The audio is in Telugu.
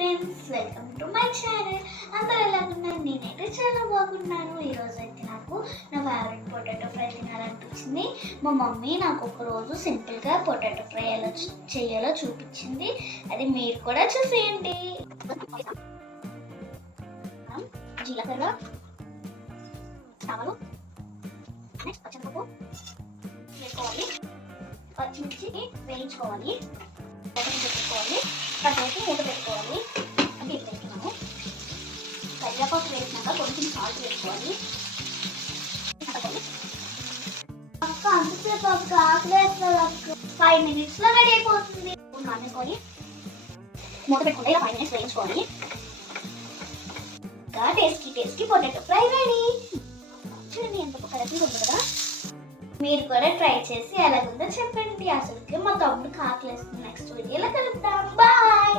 Friends, welcome to my channel. అందరూ ఎలా ఉన్నారు? నేనైతే చాలా బాగున్నాను. ఈరోజు అయితే నాకు నా ఫేవరెట్ పొటాటో ఫ్రై తినాలనిపించింది. మా మమ్మీ నాకు ఒకరోజు సింపుల్గా పొటాటో ఫ్రై ఎలా చేయాలో చూపించింది. అది మీరు కూడా చూసేయండి. జీలకర్ర, ఆవాలు, నెక్స్ట్ పచ్చనిపప్పు వేసుకోవాలి. పచ్చిమిర్చిని వేయించుకోవాలి, పెట్టుకోవాలి. కాసేపు మూత పెట్టుకోవాలి. అంటే ఇది పెట్టుకున్నాము. కరివేపాకు వేసినాక కొంచెం సాల్ట్ వేసుకోవాలి. అక్క అంతసేపు అక్క ఆకులు వేస్తారు అక్క. 5 minutes లో రెడీ అయిపోతుంది. నానేసుకొని మూత పెట్టుకుంటే ఇలా 5 minutes వేయించుకోవాలి. Tasty potato fry ready. చూడండి ఎంత కలర్ఫుల్ ఉంది కదా. మీరు కూడా ట్రై చేసి ఎలాగుందో చెప్పండి. అసలుకి మా తమ్ముడు కాకలేస్తుంది. నెక్స్ట్ వీడియోలో కలుద్దాం. బాయ్.